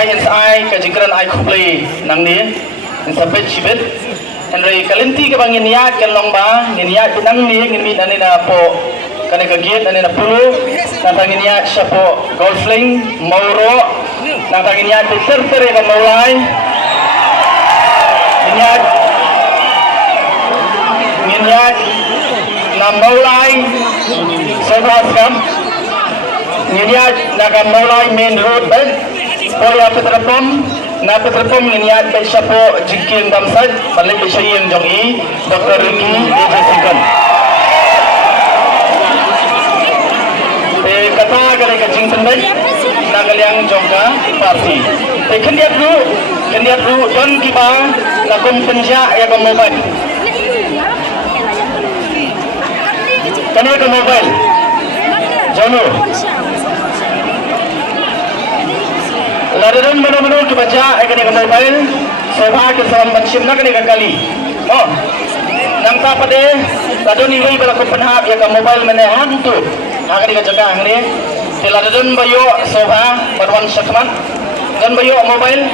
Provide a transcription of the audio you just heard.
sampai insai kejikran ai khupli nang ni sampai chibet Henry kalinti ke bangin niat kan longba niat nang ni ngin mi anina po kana kagit anina pulu nang niat sapo golfling mauro nang niat ter ka maulai niat na maulai sebab kam niat naga maulai main road Poya Petrapom, na Petrapom niat kay siya po jikin damsad, paling siya yung jongi, Dr. Ricky A.J. Sigan. Kata kali ka jingtan bay, na kaliang jongka party. Kendiat lu, don kiba na kumpenja ya ka mobile. Kanil ka mobile, jono. Ladaran mana-mana ke baca ekani ke mobile sebab ke salam bansim nak ni kali. Oh, nang tak pada ladon ini bala ko panhap ya ke mobile mana hantu. Agani ke jaga angni. Ladaran bayo soba barwan syakman dan bayo mobile